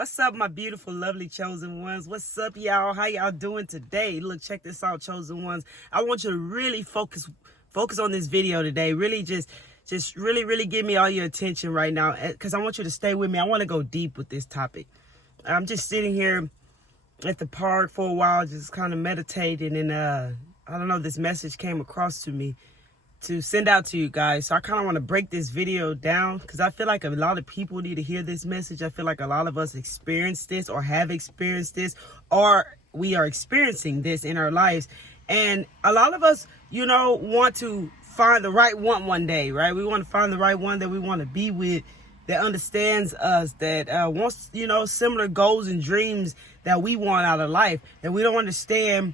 What's up, my beautiful, lovely chosen ones? What's up, y'all? How y'all doing today? Look, check this out, chosen ones. I want you to really focus on this video today. Really just really give me all your attention right now, because I want you to stay with me. I want to go deep with this topic. I'm just sitting here at the park for a while, just kind of meditating, and I don't know, this message came across to me to send out to you guys. So I kind of want to break this video down because I feel like a lot of people need to hear this message. I feel like a lot of us experienced this or have experienced this, or we are experiencing this in our lives. And a lot of us, want to find the right one day, right? We want to find the right one that we want to be with, that understands us, that wants, similar goals and dreams that we want out of life. And we don't understand.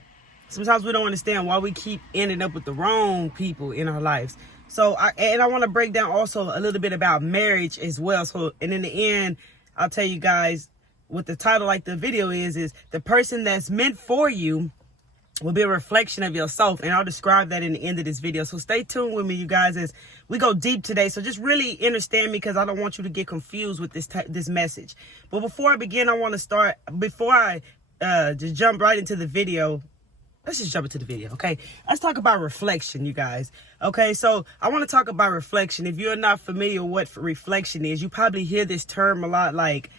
Sometimes we don't understand why we keep ending up with the wrong people in our lives. So I want to break down also a little bit about marriage as well. So, and in the end, I'll tell you guys what the title like the video is the person that's meant for you will be a reflection of yourself. And I'll describe that in the end of this video. So stay tuned with me, you guys, as we go deep today. So just really understand me, because I don't want you to get confused with this message. But before I begin, before I just jump right into the video, let's just jump into the video, okay? Let's talk about reflection, you guys. Okay, so I want to talk about reflection. If you're not familiar with what reflection is, you probably hear this term a lot, like,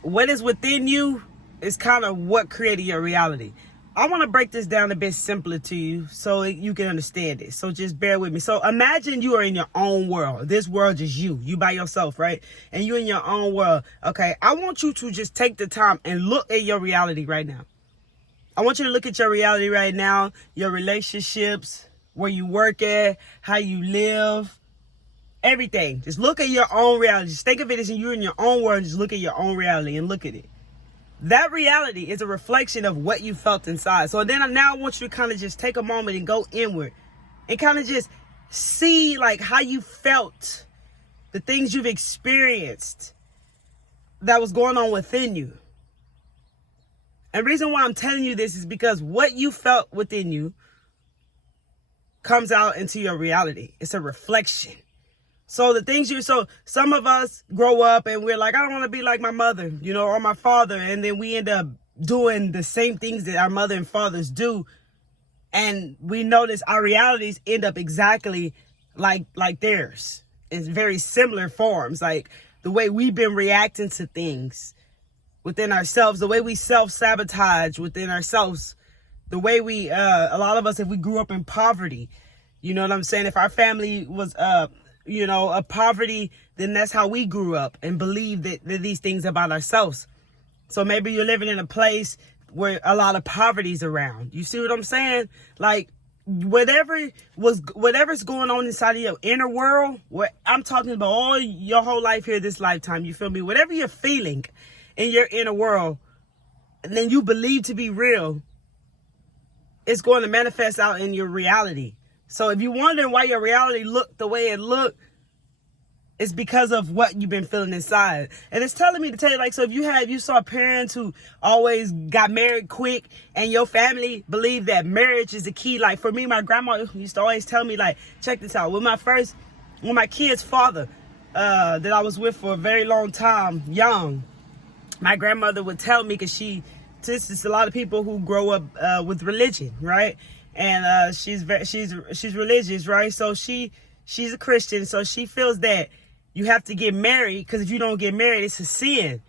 what is within you is kind of what created your reality. I want to break this down a bit simpler to you so you can understand it. So just bear with me. So imagine you are in your own world. This world is you by yourself, right? And you're in your own world. Okay, I want you to just take the time and look at your reality right now. I want you to look at your reality right now, your relationships, where you work at, how you live, everything. Just look at your own reality. Just think of it as you're in your own world. Just look at your own reality and look at it. That reality is a reflection of what you felt inside. So then now I want you to kind of just take a moment and go inward and kind of just see like how you felt, the things you've experienced that was going on within you. And the reason why I'm telling you this is because what you felt within you comes out into your reality. It's a reflection. So some of us grow up and we're like, I don't want to be like my mother, or my father. And then we end up doing the same things that our mother and fathers do. And we notice our realities end up exactly like theirs. It's very similar forms, like the way we've been reacting to things within ourselves, the way we self-sabotage within ourselves, the way a lot of us, if we grew up in poverty, you know what I'm saying? If our family was, a poverty, then that's how we grew up and believed that these things about ourselves. So maybe you're living in a place where a lot of poverty's around. You see what I'm saying? Like whatever's going on inside of your inner world, what I'm talking about all your whole life here, this lifetime, you feel me? Whatever you're feeling in your inner world, and then you believe to be real, it's going to manifest out in your reality. So if you're wondering why your reality looked the way it looked, it's because of what you've been feeling inside. And it's telling me to tell you, like, so if you saw parents who always got married quick and your family believed that marriage is the key. Like for me, my grandma used to always tell me, like, check this out. With my kid's father that I was with for a very long time, young, my grandmother would tell me, because this is a lot of people who grow up with religion, right? And she's religious, right? So she's a Christian, so she feels that you have to get married, because if you don't get married, it's a sin.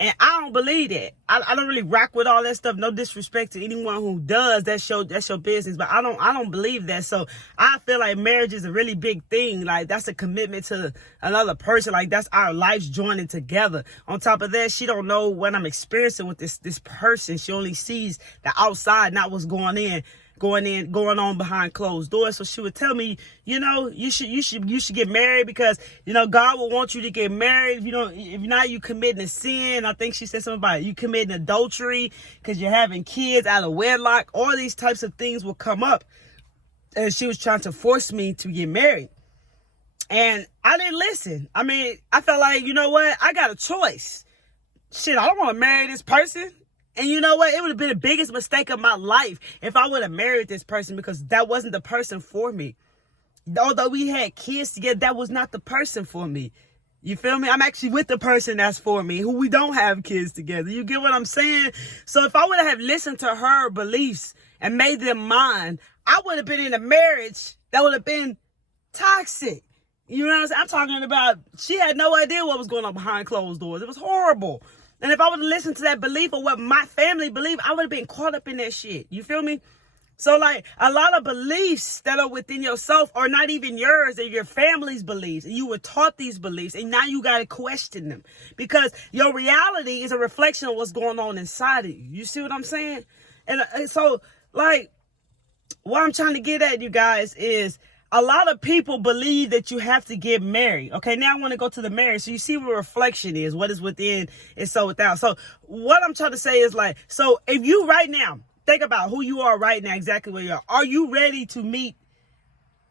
And I don't believe that. I don't really rock with all that stuff. No disrespect to anyone who does. That's your business. But I don't believe that. So I feel like marriage is a really big thing. Like that's a commitment to another person. Like that's our lives joining together. On top of that, she don't know what I'm experiencing with this person. She only sees the outside, not what's going on behind closed doors. So she would tell me, you should get married, because God will want you to get married. If not, you committing a sin. I think she said something about you committing adultery because you're having kids out of wedlock. All these types of things will come up, and she was trying to force me to get married, and I didn't listen. I mean, I felt like, what? I got a choice. Shit, I don't want to marry this person. And you know what? It would have been the biggest mistake of my life if I would have married this person, because that wasn't the person for me. Although we had kids together, that was not the person for me. You feel me? I'm actually with the person that's for me, who we don't have kids together. You get what I'm saying? So if I would have listened to her beliefs and made them mine, I would have been in a marriage that would have been toxic. You know what I'm saying? I'm talking about, she had no idea what was going on behind closed doors. It was horrible. And if I would have listened to that belief or what my family believed, I would have been caught up in that shit. You feel me? So like a lot of beliefs that are within yourself are not even yours, they're your family's beliefs. And you were taught these beliefs and now you got to question them because your reality is a reflection of what's going on inside of you. You see what I'm saying? And so like what I'm trying to get at, you guys, is a lot of people believe that you have to get married. Okay, now I want to go to the marriage. So you see what reflection is. What is within is so without. So what I'm trying to say is like, so if you right now, think about who you are right now, exactly where you are. Are you ready to meet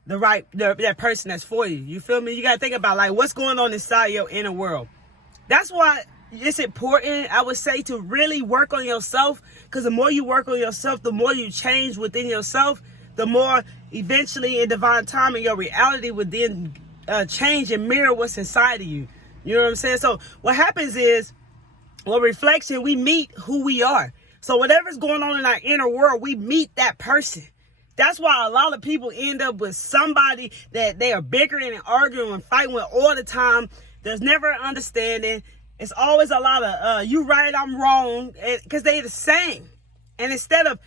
that person that's for you? You feel me? You got to think about like what's going on inside your inner world. That's why it's important, I would say, to really work on yourself, because the more you work on yourself, the more you change within yourself, the more eventually in divine timing your reality would then change and mirror what's inside of you. You know what I'm saying? So what happens is, well, reflection, we meet who we are. So whatever's going on in our inner world, we meet that person. That's why a lot of people end up with somebody that they are bickering and arguing and fighting with all the time. There's never an understanding. It's always a lot of you right, I'm wrong, because they're the same. And instead of,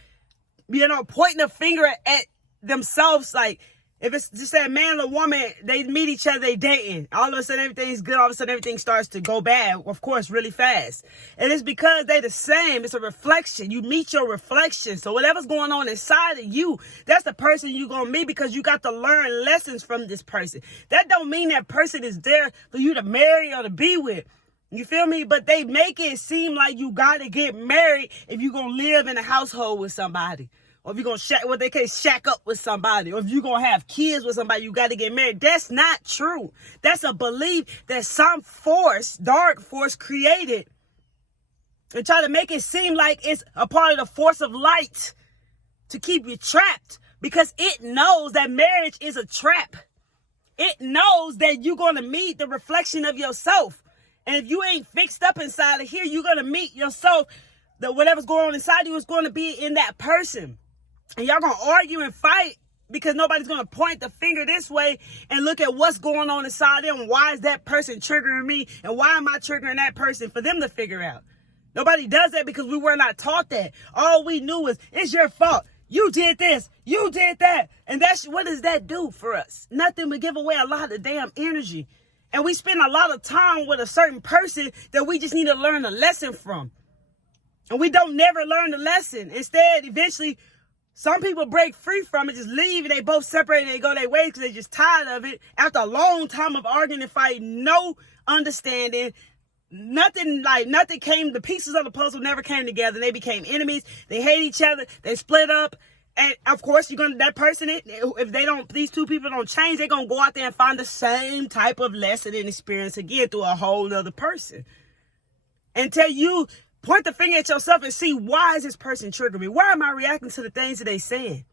pointing a finger at themselves, like if it's just a man or woman, they meet each other, they dating. All of a sudden everything's good. All of a sudden everything starts to go bad, of course, really fast. And it's because they're the same. It's a reflection. You meet your reflection. So whatever's going on inside of you, that's the person you're going to meet, because you got to learn lessons from this person. That don't mean that person is there for you to marry or to be with. You feel me? But they make it seem like you got to get married if you're going to live in a household with somebody. Or if you're going to shack up with somebody. Or if you're going to have kids with somebody, you got to get married. That's not true. That's a belief that some force, dark force, created and try to make it seem like it's a part of the force of light to keep you trapped, because it knows that marriage is a trap. It knows that you're going to meet the reflection of yourself. And if you ain't fixed up inside of here, you're going to meet yourself. That whatever's going on inside you is going to be in that person. And y'all going to argue and fight because nobody's going to point the finger this way and look at what's going on inside them. Why is that person triggering me? And why am I triggering that person, for them to figure out? Nobody does that because we were not taught that. All we knew was, it's your fault. You did this. You did that. And what does that do for us? Nothing but give away a lot of damn energy. And we spend a lot of time with a certain person that we just need to learn a lesson from. And we don't never learn the lesson. Instead, eventually, some people break free from it, just leave, and they both separate and they go their ways because they're just tired of it. After a long time of arguing and fighting, no understanding, nothing came, the pieces of the puzzle never came together. They became enemies. They hate each other. They split up. And of course, that person, if these two people don't change, they're going to go out there and find the same type of lesson and experience again through a whole other person. Until you point the finger at yourself and see, why is this person triggering me? Why am I reacting to the things that they saying?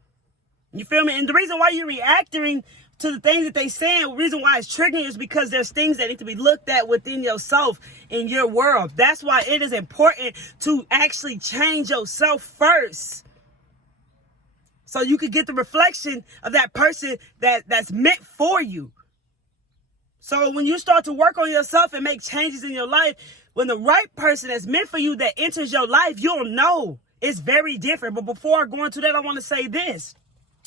You feel me? And the reason why you're reacting to the things that they saying, the reason why it's triggering is because there's things that need to be looked at within yourself in your world. That's why it is important to actually change yourself first, so you could get the reflection of that person that's meant for you. So when you start to work on yourself and make changes in your life, when the right person that's meant for you that enters your life, you'll know it's very different. But before I go into that, I want to say this.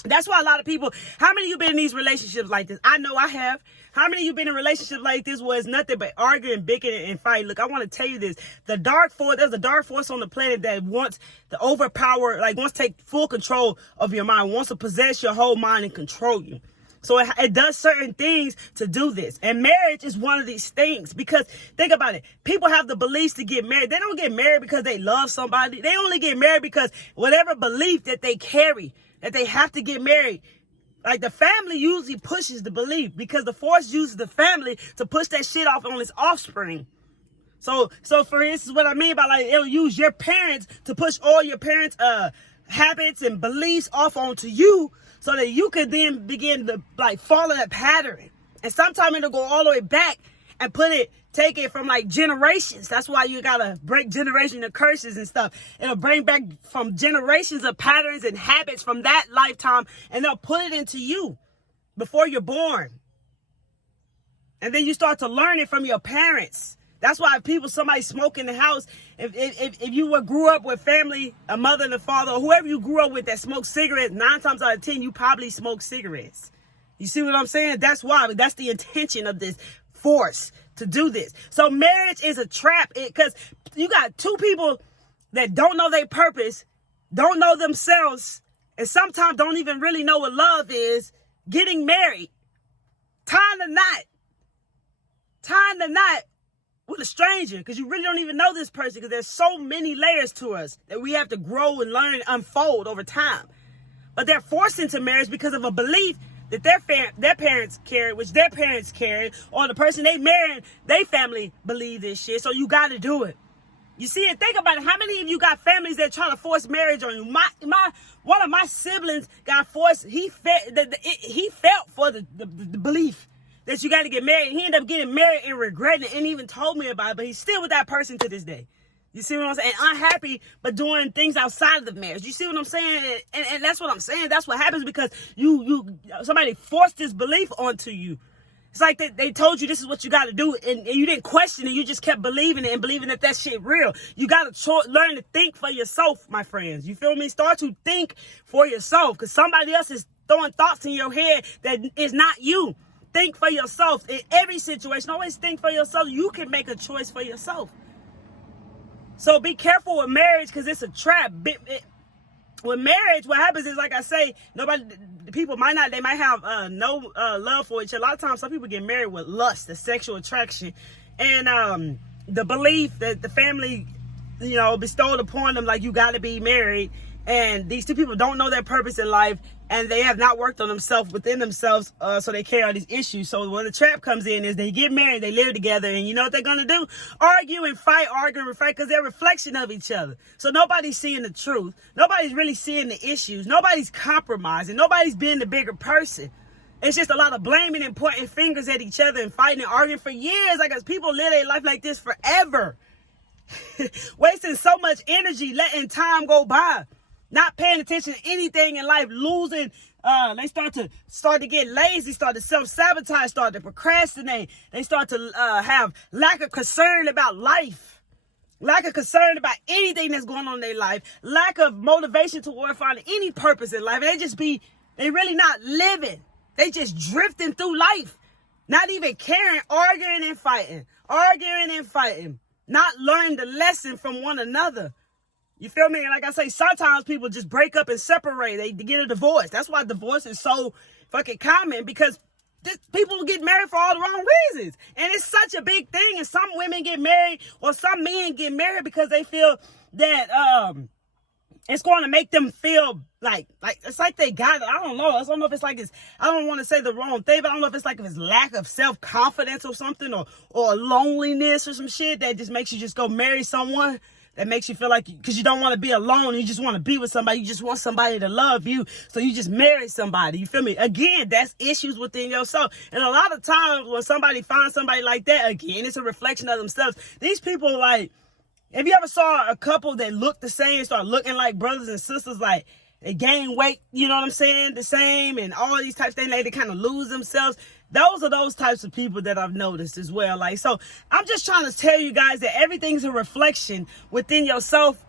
That's why a lot of people, how many of you been in these relationships like this? I know I have. How many of you been in a relationship like this where it's nothing but arguing, bickering, and fighting? Look, I want to tell you this. There's a dark force on the planet that wants to overpower, wants to take full control of your mind, wants to possess your whole mind and control you. So it does certain things to do this. And marriage is one of these things, because think about it. People have the beliefs to get married. They don't get married because they love somebody. They only get married because whatever belief that they carry, that they have to get married. Like the family usually pushes the belief, because the force uses the family to push that shit off on its offspring. So for instance, what I mean by it'll use your parents to push all your parents' habits and beliefs off onto you, so that you could then begin to follow that pattern. And sometimes it'll go all the way back and take it from like generations. That's why you gotta break generational curses and stuff. It'll bring back from generations of patterns and habits from that lifetime, and they'll put it into you before you're born. And then you start to learn it from your parents. That's why somebody smoke in the house, if you grew up with family, a mother and a father, or whoever you grew up with that smoked cigarettes, 9 times out of 10, you probably smoke cigarettes. You see what I'm saying? That's why. That's the intention of this force to do this. So marriage is a trap because you got 2 people that don't know their purpose, don't know themselves, and sometimes don't even really know what love is, getting married, tying the knot with a stranger, because you really don't even know this person, because there's so many layers to us that we have to grow and learn and unfold over time. But they're forced into marriage because of a belief that their parents carried, which their parents carried, or the person they married, they family believe this shit, so you got to do it. You see, and think about it. How many of you got families that try to force marriage on you? One of my siblings got forced. He felt for the belief that you got to get married. He ended up getting married and regretting it, and even told me about it, but he's still with that person to this day. You see what I'm saying? And unhappy, but doing things outside of the marriage. You see what I'm saying? And that's what I'm saying. That's what happens because somebody forced this belief onto you. It's like they told you this is what you got to do, and you didn't question it. You just kept believing it and believing that shit real. You got to learn to think for yourself, my friends. You feel me? Start to think for yourself, because somebody else is throwing thoughts in your head that is not you. Think for yourself in every situation. Always think for yourself. You can make a choice for yourself. So be careful with marriage, because it's a trap. With marriage, what happens is, like I say, people might have no love for each other. A lot of times, some people get married with lust, the sexual attraction, and the belief that the family, bestowed upon them, like you got to be married. And these 2 people don't know their purpose in life, and they have not worked on themselves within themselves, so they carry all these issues. So when the trap comes in is they get married, they live together, and you know what they're going to do? Argue and fight, because they're a reflection of each other. So nobody's seeing the truth. Nobody's really seeing the issues. Nobody's compromising. Nobody's being the bigger person. It's just a lot of blaming and pointing fingers at each other and fighting and arguing for years. Like, people live their life like this forever. Wasting so much energy, letting time go by. Not paying attention to anything in life, losing. They start to get lazy, start to self-sabotage, start to procrastinate. They start to have lack of concern about life, lack of concern about anything that's going on in their life, lack of motivation toward finding any purpose in life. And they really not living. They just drifting through life, not even caring, arguing and fighting, not learning the lesson from one another. You feel me? And like I say, sometimes people just break up and separate. They get a divorce. That's why divorce is so fucking common, because people get married for all the wrong reasons. And it's such a big thing. And some women get married, or some men get married because they feel that it's going to make them feel like it's like they got it. I don't know. I don't know if it's like I don't want to say the wrong thing, but I don't know if it's lack of self-confidence or something, or loneliness or some shit that just makes you just go marry someone. That makes you feel like, because you don't want to be alone, you just want to be with somebody, you just want somebody to love you, so you just marry somebody, you feel me? Again, that's issues within yourself. And a lot of times when somebody finds somebody like that, again, it's a reflection of themselves. These people, like, if you ever saw a couple that look the same, start looking like brothers and sisters, like, they gain weight, you know what I'm saying, the same, and all these types of things, they kind of lose themselves. Those are those types of people that I've noticed as well. Like, so I'm just trying to tell you guys that everything's a reflection within yourself.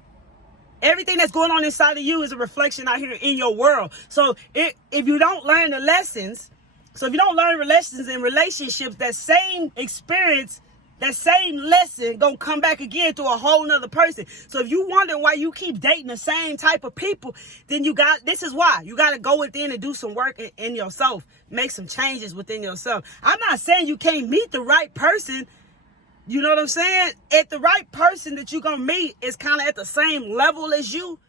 Everything that's going on inside of you is a reflection out here in your world. So if you don't learn the lessons, if you don't learn lessons in relationships, that same experience, that same lesson gonna come back again to a whole nother person. So if you wonder why you keep dating the same type of people, then this is why. You got to go within and do some work in yourself. Make some changes within yourself. I'm not saying you can't meet the right person. You know what I'm saying? If the right person that you're going to meet is kind of at the same level as you,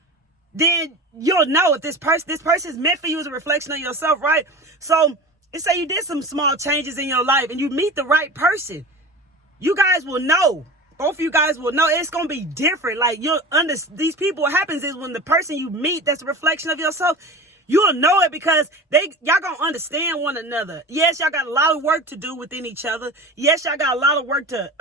then you'll know if this person's meant for you as a reflection of yourself, right? So let's say you did some small changes in your life and you meet the right person. You guys will know. Both of you guys will know it's going to be different. Like, these people, what happens is when the person you meet that's a reflection of yourself, You'll know it because y'all gonna understand one another. Yes, y'all got a lot of work to do within each other. Yes, y'all got a lot of work to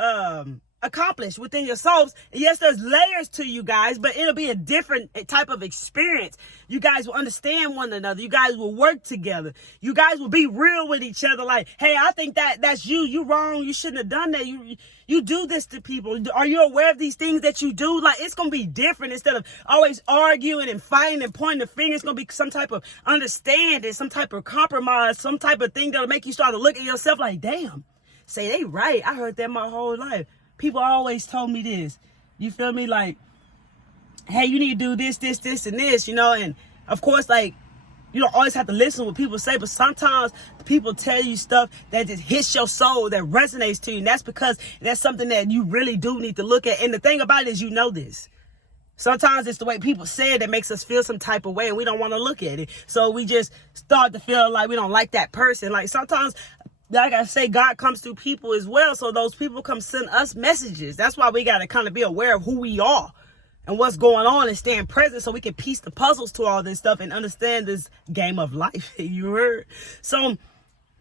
accomplish within yourselves. And yes, there's layers to you guys, but it'll be a different type of experience. You guys will understand one another. You guys will work together. You guys will be real with each other. Like, hey, I think that's you. You wrong. You shouldn't have done that. You do this to people. Are you aware of these things that you do? Like, it's going to be different. Instead of always arguing and fighting and pointing the finger, it's going to be some type of understanding, some type of compromise, some type of thing that'll make you start to look at yourself like, damn, say they right. I heard that my whole life. People always told me this. You feel me? Like, hey, you need to do this, this, this, and this, and of course, like, you don't always have to listen to what people say, but sometimes people tell you stuff that just hits your soul, that resonates to you. And that's because that's something that you really do need to look at. And the thing about it is, this. Sometimes it's the way people say it that makes us feel some type of way, and we don't want to look at it. So we just start to feel like we don't like that person. Like, sometimes, like I say, God comes through people as well. So those people come send us messages. That's why we got to kind of be aware of who we are and what's going on and staying present so we can piece the puzzles to all this stuff and understand this game of life. You heard? So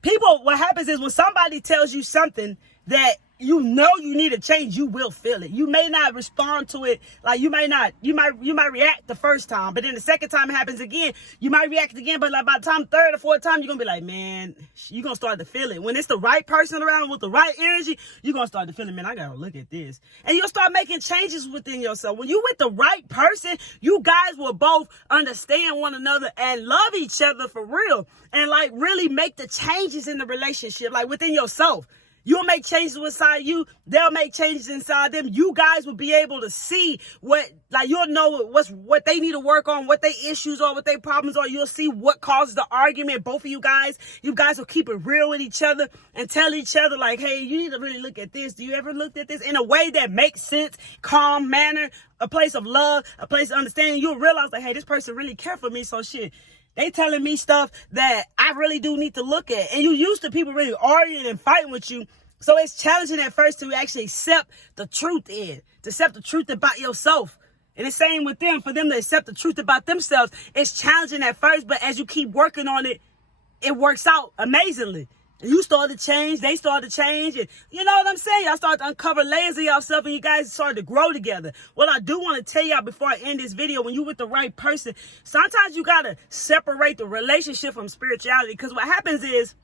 what happens is when somebody tells you something that you need to change, you will feel it. You may not respond to it. Like, you might react the first time, but then the second time it happens again, you might react again. But like by the time third or fourth time, you're going to be like, man, you're going to start to feel it. When it's the right person around with the right energy, you're going to start to feel it. Man, I got to look at this. And you'll start making changes within yourself. When you're with the right person, you guys will both understand one another and love each other for real. And like really make the changes in the relationship, like within yourself. You'll make changes inside you. They'll make changes inside them. You guys will be able to see you'll know what they need to work on, what their issues are, what their problems are. You'll see what causes the argument. Both of you guys will keep it real with each other and tell each other like, hey, you need to really look at this. Do you ever look at this in a way that makes sense, calm manner, a place of love, a place of understanding? You'll realize like, hey, this person really care for me. So shit, they telling me stuff that I really do need to look at. And you used to people really arguing and fighting with you. So it's challenging at first to actually accept the truth to accept the truth about yourself. And it's same with them. For them to accept the truth about themselves, it's challenging at first. But as you keep working on it, it works out amazingly. And you start to change. They start to change. And you know what I'm saying? Y'all start to uncover layers of yourself and you guys start to grow together. What I do want to tell y'all before I end this video, when you're with the right person, sometimes you got to separate the relationship from spirituality. Because what happens is,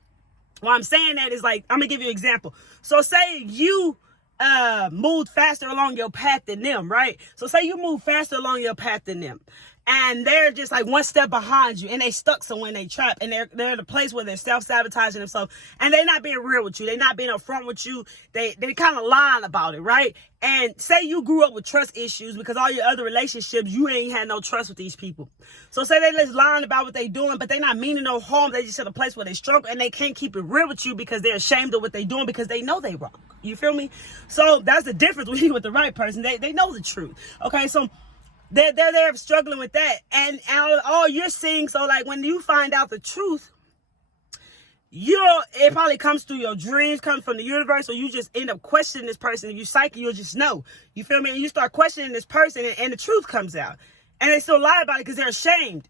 why I'm saying that is like, I'm going to give you an example. So say you moved faster along your path than them, right? So say you move faster along your path than them. And they're just like one step behind you and they stuck somewhere and they trapped and they're in a place where they're self-sabotaging themselves and they're not being real with you. They're not being upfront with you. They kind of lying about it, right? And say you grew up with trust issues because all your other relationships, you ain't had no trust with these people. So say they just lying about what they doing, but they not meaning no harm. They just in a place where they struggle and they can't keep it real with you because they're ashamed of what they doing because they know they wrong. You feel me? So that's the difference when you with the right person. They know the truth. Okay, so they're there struggling with that. And all you're seeing, so like when you find out the truth, it probably comes through your dreams, comes from the universe, or you just end up questioning this person. You psychic, you'll just know. You feel me? And you start questioning this person and the truth comes out. And they still lie about it because they're ashamed.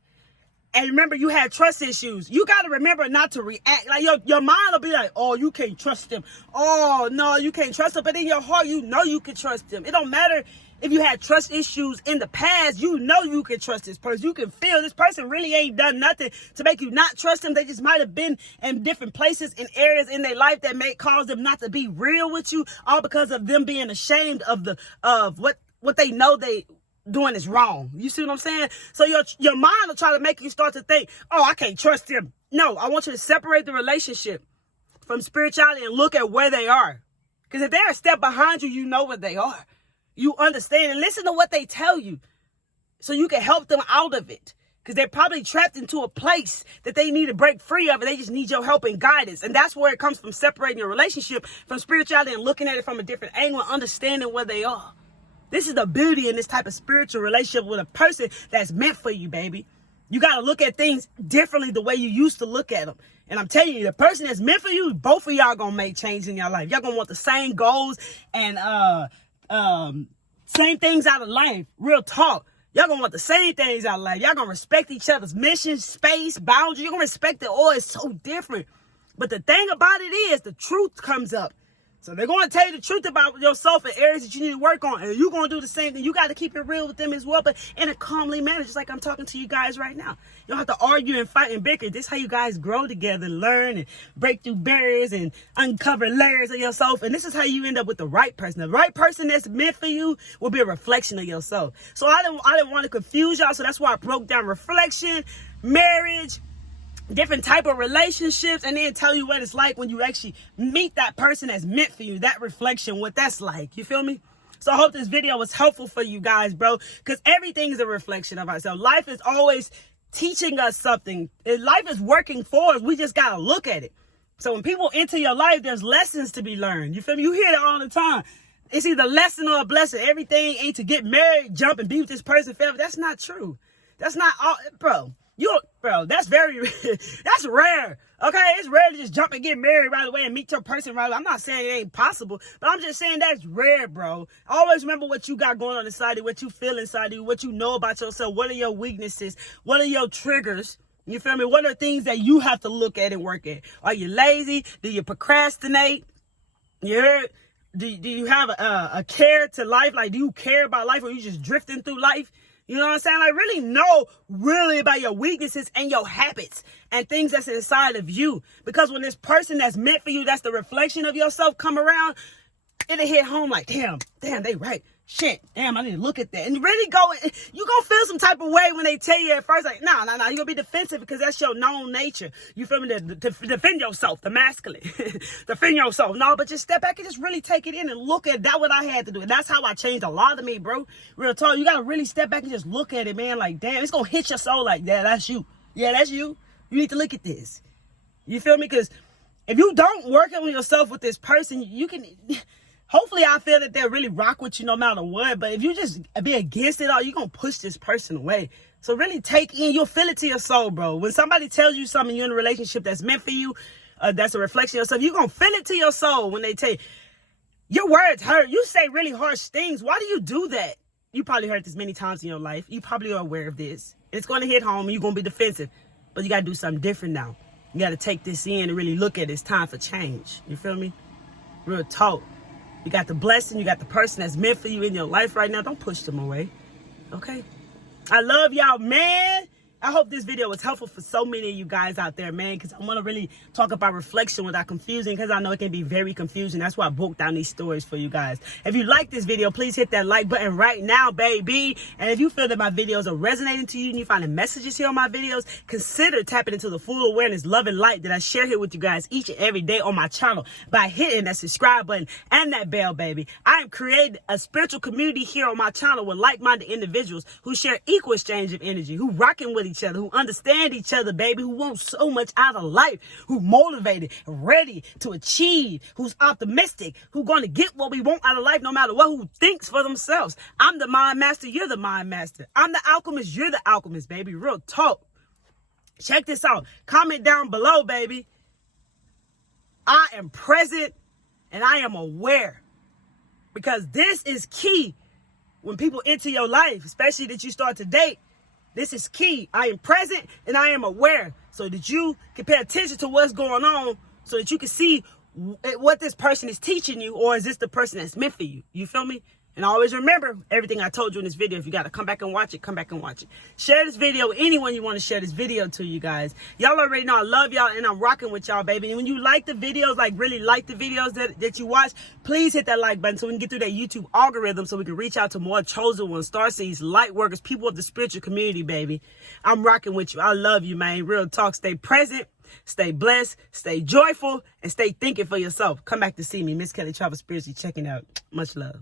And remember, you had trust issues. You got to remember not to react. Like your mind will be like, oh, you can't trust them. Oh, no, you can't trust them. But in your heart, you know you can trust them. It don't matter if you had trust issues in the past, you know you can trust this person. You can feel this person really ain't done nothing to make you not trust them. They just might have been in different places and areas in their life that may cause them not to be real with you, all because of them being ashamed of what they know they doing is wrong. You see what I'm saying? So your mind will try to make you start to think, oh, I can't trust them. No, I want you to separate the relationship from spirituality and look at where they are. Because if they're a step behind you, you know where they are. You understand and listen to what they tell you so you can help them out of it. Because they're probably trapped into a place that they need to break free of, and they just need your help and guidance. And that's where it comes from, separating your relationship from spirituality and looking at it from a different angle and understanding where they are. This is the beauty in this type of spiritual relationship with a person that's meant for you, baby. You got to look at things differently the way you used to look at them. And I'm telling you, the person that's meant for you, both of y'all going to make change in your life. Y'all going to want the same goals and same things out of life. Real talk. Y'all gonna want the same things out of life. Y'all gonna respect each other's mission, space, boundaries. You're gonna respect it all. It's so different. But the thing about it is, the truth comes up. So they're going to tell you the truth about yourself and areas that you need to work on. And you're going to do the same thing. You got to keep it real with them as well, but in a calmly manner, just like I'm talking to you guys right now. You don't have to argue and fight and bicker. This is how you guys grow together and learn and break through barriers and uncover layers of yourself. And this is how you end up with the right person. The right person that's meant for you will be a reflection of yourself. So I didn't want to confuse y'all. So that's why I broke down reflection, marriage, different type of relationships, and then tell you what it's like when you actually meet that person that's meant for you, that reflection, what that's like. You feel me? So I hope this video was helpful for you guys, bro, because everything is a reflection of ourselves. Life is always teaching us something. Life is working for us. We just got to look at it. So when people enter your life, there's lessons to be learned. You feel me? You hear that all the time. It's either a lesson or a blessing. Everything ain't to get married, jump, and be with this person forever. That's not true. That's not all, bro. Bro, that's that's rare. Okay, it's rare to just jump and get married right away and meet your person right away. I'm not saying it ain't possible, but I'm just saying that's rare, bro. Always remember what you got going on inside you, what you feel inside you, what you know about yourself. What are your weaknesses? What are your triggers? You feel me? What are things that you have to look at and work at? Are you lazy? Do you procrastinate? You heard? Do you have a care to life? Like, do you care about life, or are you just drifting through life? You know what I'm saying? Like, really know about your weaknesses and your habits and things that's inside of you. Because when this person that's meant for you, that's the reflection of yourself, come around, it'll hit home like, damn, they right. Shit, damn, I need to look at that. And really you gonna feel some type of way when they tell you at first, like, nah, you're gonna be defensive because that's your known nature. You feel me? To defend yourself, the masculine. Defend yourself. No, but just step back and just really take it in and look at that. What I had to do. And that's how I changed a lot of me, bro. Real talk. You gotta really step back and just look at it, man. Like, damn, it's gonna hit your soul like, yeah, that's you. Yeah, that's you. You need to look at this. You feel me? Because if you don't work on yourself with this person, you can... Hopefully, I feel that they'll really rock with you no matter what. But if you just be against it all, you're going to push this person away. So really take in, you'll feel it to your soul, bro. When somebody tells you something, you're in a relationship that's meant for you, that's a reflection of yourself, you're going to feel it to your soul when they tell you, your words hurt. You say really harsh things. Why do you do that? You probably heard this many times in your life. You probably are aware of this. It's going to hit home and you're going to be defensive. But you got to do something different now. You got to take this in and really look at it. It's time for change. You feel me? Real talk. You got the blessing. You got the person that's meant for you in your life right now. Don't push them away. Okay? I love y'all, man. I hope this video was helpful for so many of you guys out there, man, because I want to really talk about reflection without confusing, because I know it can be very confusing. That's why I broke down these stories for you guys. If you like this video, please hit that like button right now, baby. And if you feel that my videos are resonating to you and you find messages here on my videos, consider tapping into the full awareness, love, and light that I share here with you guys each and every day on my channel by hitting that subscribe button and that bell, baby. I am creating a spiritual community here on my channel with like-minded individuals who share equal exchange of energy, who rocking with each other, who understand each other, baby, who want so much out of life, who motivated, ready to achieve, who's optimistic, who going to get what we want out of life no matter what, who thinks for themselves. I'm the mind master, you're the mind master. I'm the alchemist, you're the alchemist, baby. Real talk. Check this out. Comment down below, baby. I am present and I am aware, because this is key when people enter your life, especially that you start to date. This is key. I am present and I am aware, so that you can pay attention to what's going on, so that you can see what this person is teaching you, or is this the person that's meant for you? You feel me? And always remember everything I told you in this video. If you got to come back and watch it, come back and watch it. Share this video with anyone you want to share this video to, you guys. Y'all already know I love y'all and I'm rocking with y'all, baby. And when you like the videos, like really like the videos that you watch, please hit that like button so we can get through that YouTube algorithm, so we can reach out to more chosen ones, starseeds, light workers, people of the spiritual community, baby. I'm rocking with you. I love you, man. Real talk. Stay present, stay blessed, stay joyful, and stay thinking for yourself. Come back to see me. Miss Kelly Travel Spiritually checking out. Much love.